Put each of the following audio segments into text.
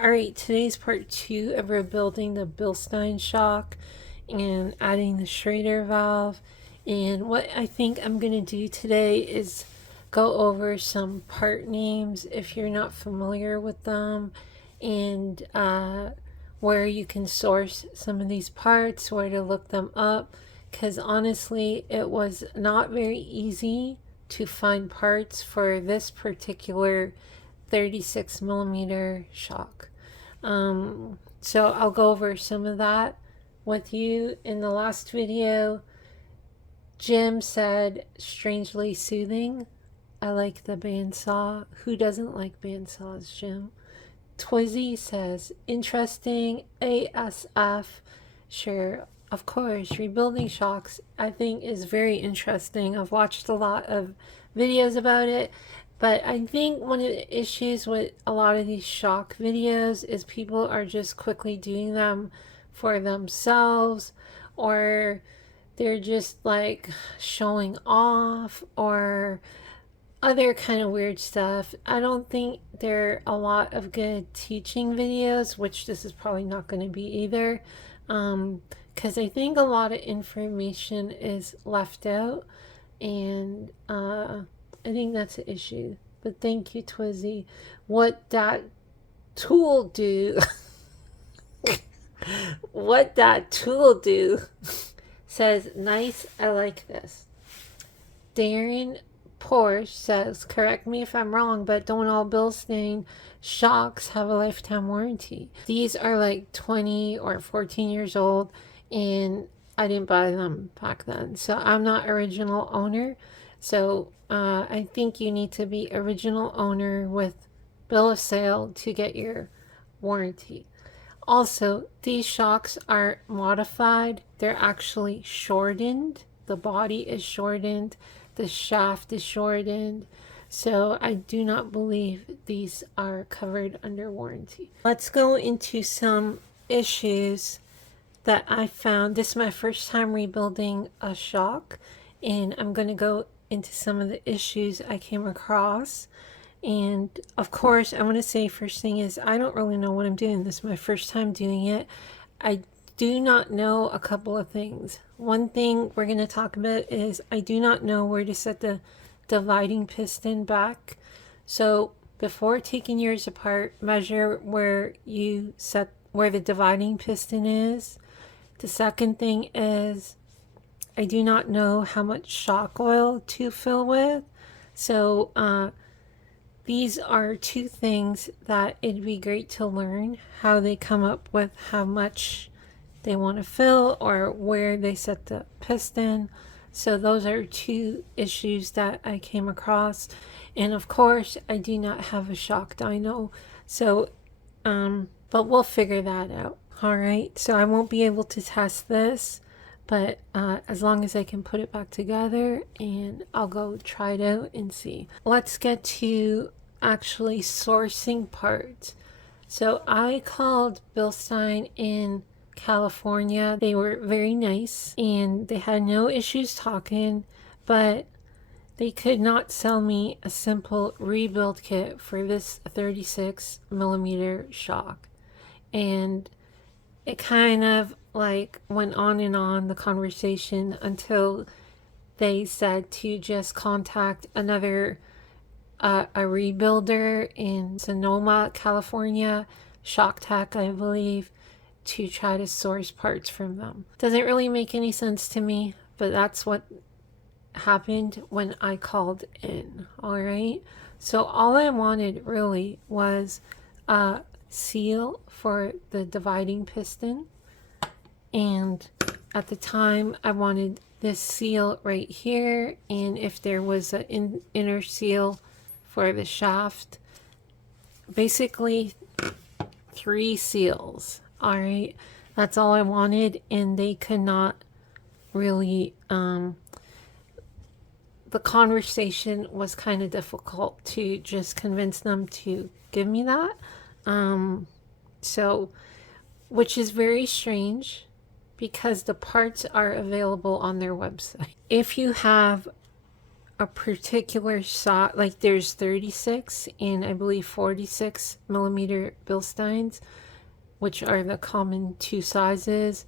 Alright, today's part 2 of rebuilding the Bilstein shock and adding the schrader valve. And what I think I'm going to do today is go over some part names if you're not familiar with them, and where you can source some of these parts, where to look them up, because honestly it was not very easy to find parts for this particular 36 millimeter shock. So I'll go over some of that with you. In the last video, Jim said strangely soothing. I like the bandsaw. Who doesn't like bandsaws, Jim? Twizzy says interesting. ASF. Sure, of course, rebuilding shocks I think is very interesting. I've watched a lot of videos about it, but I think one of the issues with a lot of these shock videos is people are just quickly doing them for themselves, or they're just like showing off, or other kind of weird stuff. I don't think there are a lot of good teaching videos, which this is probably not going to be either, because I think a lot of information is left out, and I think that's an issue. But thank you, Twizzy. What that tool do? What that tool do? Says nice. I like this. Darren Porsche says, correct me if I'm wrong, but don't all Bilstein shocks have a lifetime warranty? These are like 20 or 14 years old, and I didn't buy them back then, so I'm not original owner. So I think you need to be original owner with bill of sale to get your warranty. Also, these shocks are modified. They're actually shortened. The body is shortened. The shaft is shortened. So I do not believe these are covered under warranty. Let's go into some issues that I found. This is my first time rebuilding a shock, and I'm going to go into some of the issues I came across. And of course, I want to say first thing is I don't really know what I'm doing. This is my first time doing it. I do not know a couple of things. One thing we're going to talk about is I do not know where to set the dividing piston back. So before taking yours apart, measure where you set where the dividing piston is. The second thing is I do not know how much shock oil to fill with. So these are two things that it'd be great to learn, how they come up with how much they want to fill or where they set the piston. So those are two issues that I came across. And of course, I do not have a shock dyno. So, but we'll figure that out. All right, so I won't be able to test this, but as long as I can put it back together, and I'll go try it out and see. Let's get to actually sourcing parts. So I called Bilstein in California. They were very nice and they had no issues talking, but they could not sell me a simple rebuild kit for this 36 millimeter shock. And it kind of like went on and on, the conversation, until they said to just contact another a rebuilder in Sonoma, California, Shock Tech, I believe, to try to source parts from them. Doesn't really make any sense to me, but that's what happened when I called in. All right, so all I wanted really was a seal for the dividing piston, and at the time I wanted this seal right here, and if there was an inner seal for the shaft. Basically 3 seals. All right, that's all I wanted, and they could not really the conversation was kind of difficult to just convince them to give me that. So, which is very strange because the parts are available on their website. If you have a particular shot, like there's 36 and I believe 46 millimeter Bilsteins, which are the common two sizes.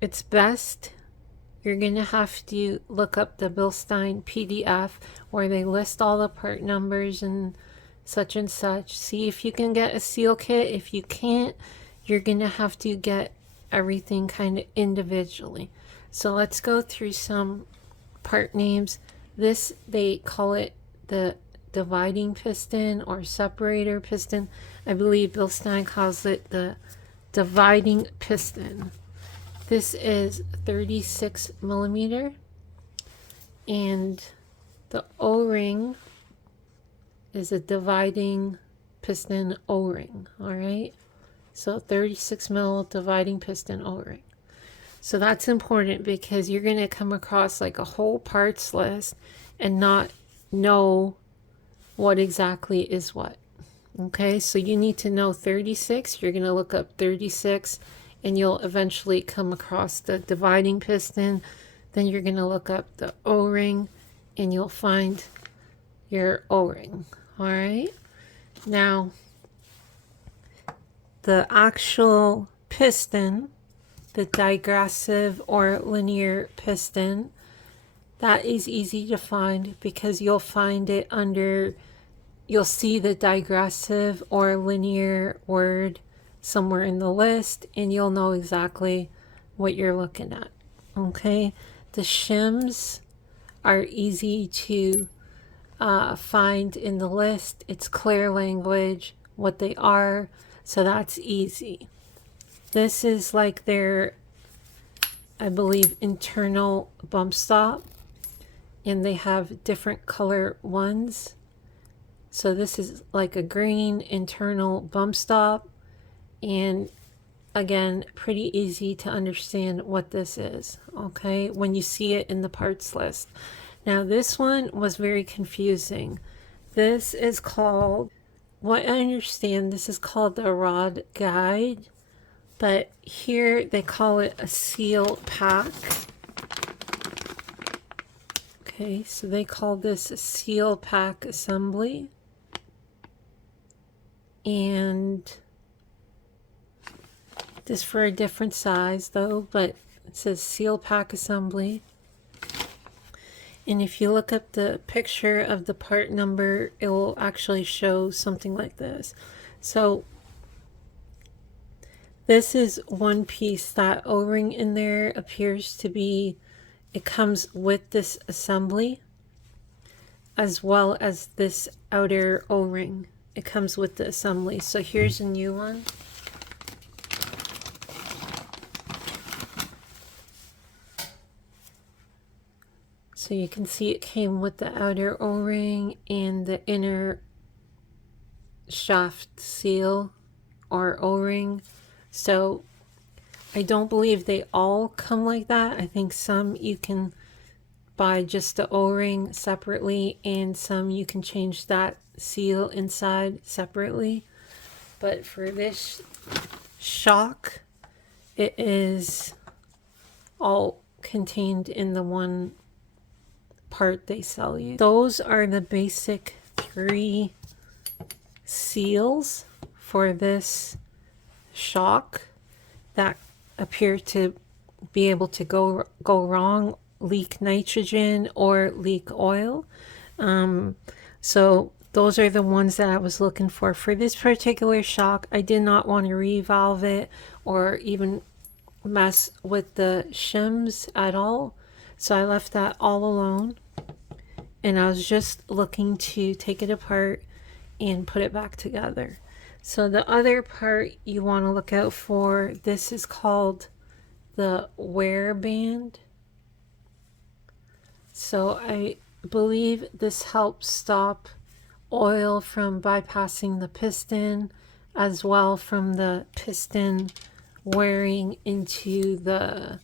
It's best, you're going to have to look up the Bilstein PDF where they list all the part numbers and such. See if you can get a seal kit. If you can't, you're going to have to get everything kind of individually. So let's go through some part names. This, they call it the dividing piston or separator piston. I believe Bilstein calls it the dividing piston. This is 36 millimeter, and the O-ring is a dividing piston O-ring. All right, so 36 mil dividing piston O-ring. So that's important because you're going to come across like a whole parts list and not know what exactly is what. Okay, so you need to know 36. You're going to look up 36 and you'll eventually come across the dividing piston. Then you're going to look up the O-ring and you'll find your O-ring. All right, now the actual piston, the digressive or linear piston, that is easy to find because you'll find it under, you'll see the digressive or linear word somewhere in the list and you'll know exactly what you're looking at. Okay, the shims are easy to find in the list. It's clear language what they are, so that's easy. This is like their, I believe, internal bump stop, and they have different color ones. So this is like a green internal bump stop, and again, pretty easy to understand what this is, okay, when you see it in the parts list. Now this one was very confusing. This is called, what I understand, this is called the rod guide. But here they call it a seal pack. Okay, so they call this a seal pack assembly. And this for a different size though, but it says seal pack assembly. And if you look up the picture of the part number, it will actually show something like this. So this is one piece. That O-ring in there appears to be, it comes with this assembly as well as this outer O-ring. It comes with the assembly. So here's a new one. So you can see it came with the outer O-ring and the inner shaft seal or O-ring. So I don't believe they all come like that. I think some you can buy just the O-ring separately, and some you can change that seal inside separately. But for this shock, it is all contained in the one part they sell you. Those are the basic 3 seals for this shock that appear to be able to go wrong, leak nitrogen or leak oil. So those are the ones that I was looking for. For this particular shock, I did not want to revalve it or even mess with the shims at all. So I left that all alone. And I was just looking to take it apart and put it back together. So the other part you want to look out for, this is called the wear band. So I believe this helps stop oil from bypassing the piston, as well from the piston wearing into the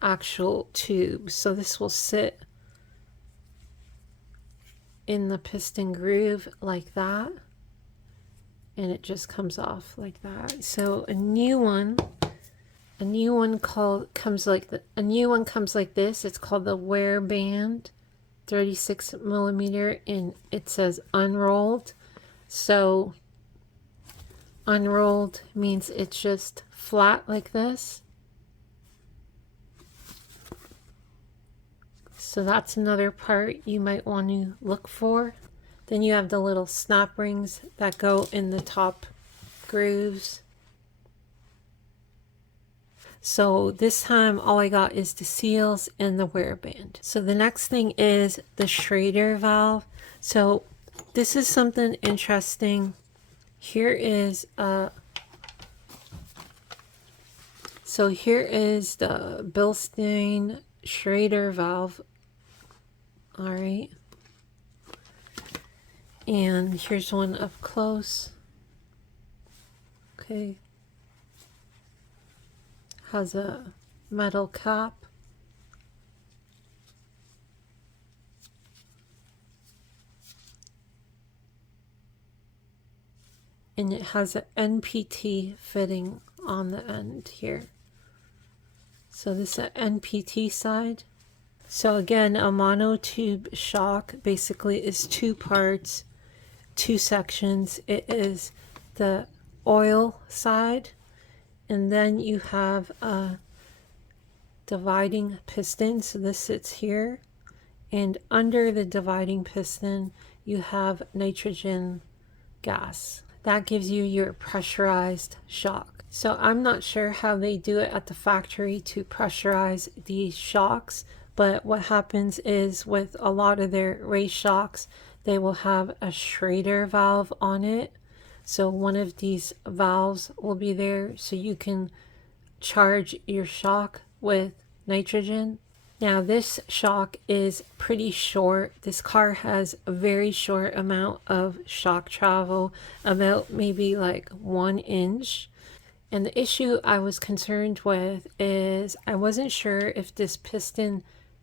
actual tube. So this will sit in the piston groove like that, and it just comes off like that. So a new one comes like this. It's called the wear band. 36 millimeter, and it says unrolled. So unrolled means it's just flat like this. So that's another part you might want to look for. Then you have the little snap rings that go in the top grooves. So this time all I got is the seals and the wear band. So the next thing is the schrader valve. So this is something interesting. Here is so here is the Bilstein schrader valve. All right. And here's one up close. Okay. Has a metal cap. And it has an NPT fitting on the end here. So this is an NPT side. So again, a monotube shock basically is two parts, two sections. It is the oil side, and then you have a dividing piston. So this sits here, and under the dividing piston you have nitrogen gas. That gives you your pressurized shock. So I'm not sure how they do it at the factory to pressurize these shocks, but what happens is with a lot of their race shocks, they will have a schrader valve on it. So one of these valves will be there so you can charge your shock with nitrogen. Now this shock is pretty short. This car has a very short amount of shock travel, about maybe like 1 inch. And the issue I was concerned with is I wasn't sure if this piston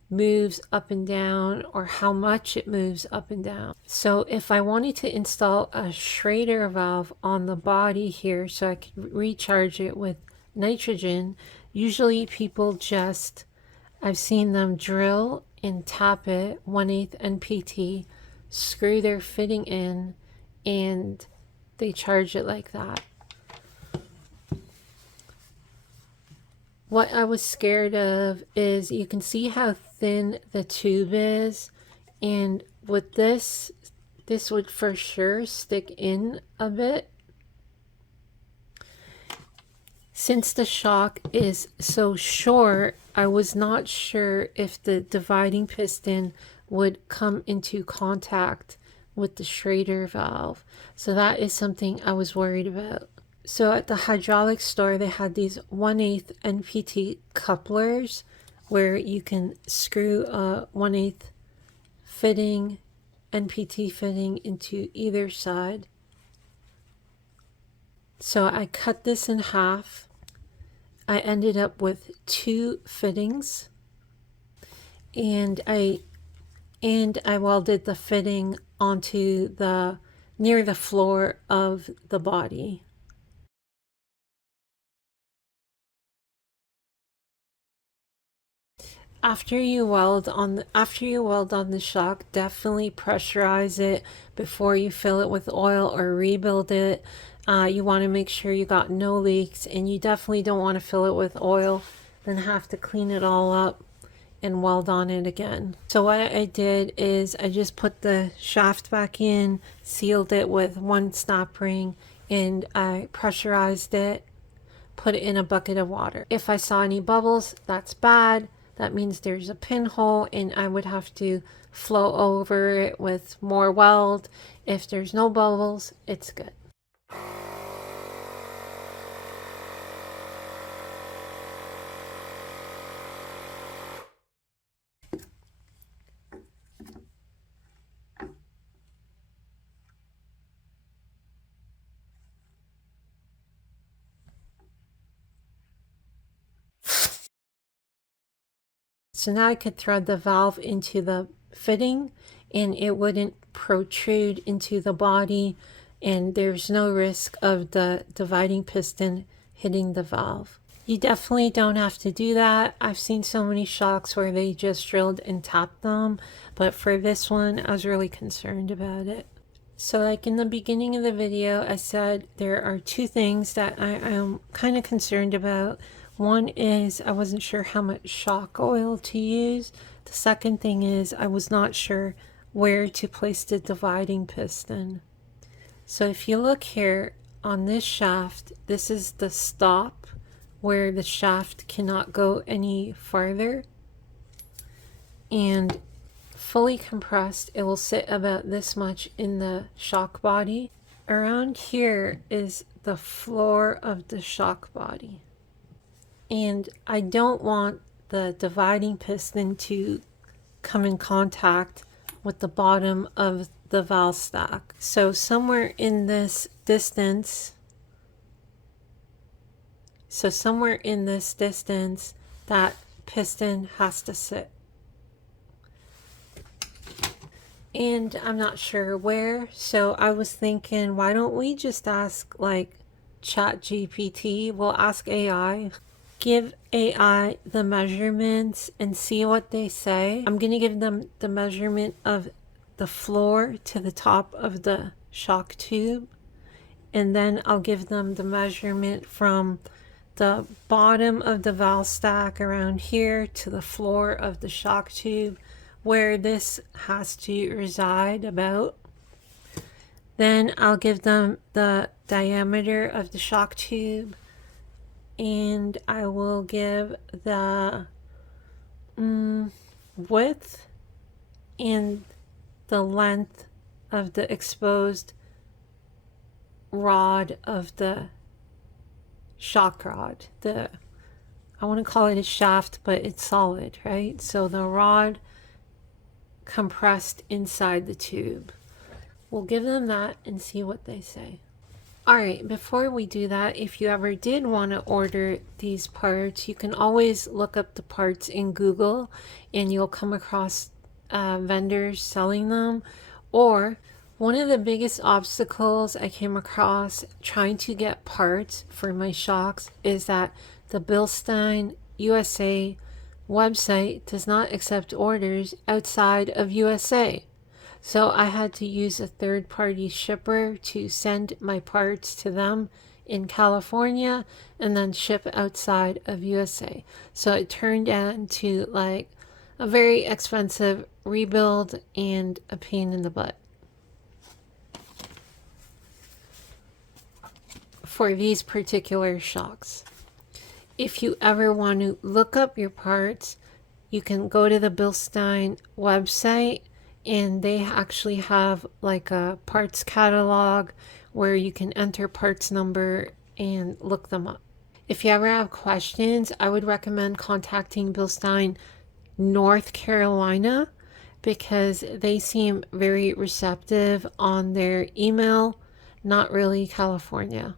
moves up and down or how much it moves up and down. So if I wanted to install a schrader valve on the body here so I could recharge it with nitrogen, usually people just, I've seen them drill and tap it 1/8 NPT, screw their fitting in, and they charge it like that. What I was scared of is you can see how thin the tube is, and with this would for sure stick in a bit. Since the shock is so short, I was not sure if the dividing piston would come into contact with the schrader valve. So that is something I was worried about. So at the hydraulic store, they had these 1/8 NPT couplers where you can screw a 1/8 fitting, NPT fitting into either side. So I cut this in half. I ended up with 2 fittings, and I welded the fitting onto the near the floor of the body. After you weld on the shock, definitely pressurize it before you fill it with oil or rebuild it. You want to make sure you got no leaks, and you definitely don't want to fill it with oil, then have to clean it all up and weld on it again. So what I did is I just put the shaft back in, sealed it with 1 snap ring, and I pressurized it, put it in a bucket of water. If I saw any bubbles, that's bad. That means there's a pinhole, and I would have to flow over it with more weld. If there's no bubbles, it's good. So now I could thread the valve into the fitting, and it wouldn't protrude into the body, and there's no risk of the dividing piston hitting the valve. You definitely don't have to do that. I've seen so many shocks where they just drilled and tapped them, but for this one, I was really concerned about it. So like in the beginning of the video, I said there are two things that I am kind of concerned about. One is I wasn't sure how much shock oil to use. The second thing is I was not sure where to place the dividing piston. So if you look here on this shaft, this is the stop where the shaft cannot go any farther. And fully compressed, it will sit about this much in the shock body. Around here is the floor of the shock body. And I don't want the dividing piston to come in contact with the bottom of the valve stack. So somewhere in this distance, that piston has to sit. And I'm not sure where, so I was thinking, why don't we just ask like ChatGPT? We'll ask AI, give AI the measurements and see what they say. I'm gonna give them the measurement of the floor to the top of the shock tube, and then I'll give them the measurement from the bottom of the valve stack around here to the floor of the shock tube, where this has to reside about. Then I'll give them the diameter of the shock tube, and I will give the width and the length of the exposed rod of the shock rod. I want to call it a shaft, but it's solid, right? So the rod compressed inside the tube. We'll give them that and see what they say. Alright, before we do that, if you ever did want to order these parts, you can always look up the parts in Google and you'll come across vendors selling them. Or one of the biggest obstacles I came across trying to get parts for my shocks is that the Bilstein USA website does not accept orders outside of USA. So I had to use a third-party shipper to send my parts to them in California and then ship outside of USA. So it turned out into like a very expensive rebuild and a pain in the butt for these particular shocks. If you ever want to look up your parts, you can go to the Bilstein website, and they actually have like a parts catalog where you can enter parts number and look them up. If you ever have questions, I would recommend contacting Bilstein North Carolina because they seem very receptive on their email, not really California.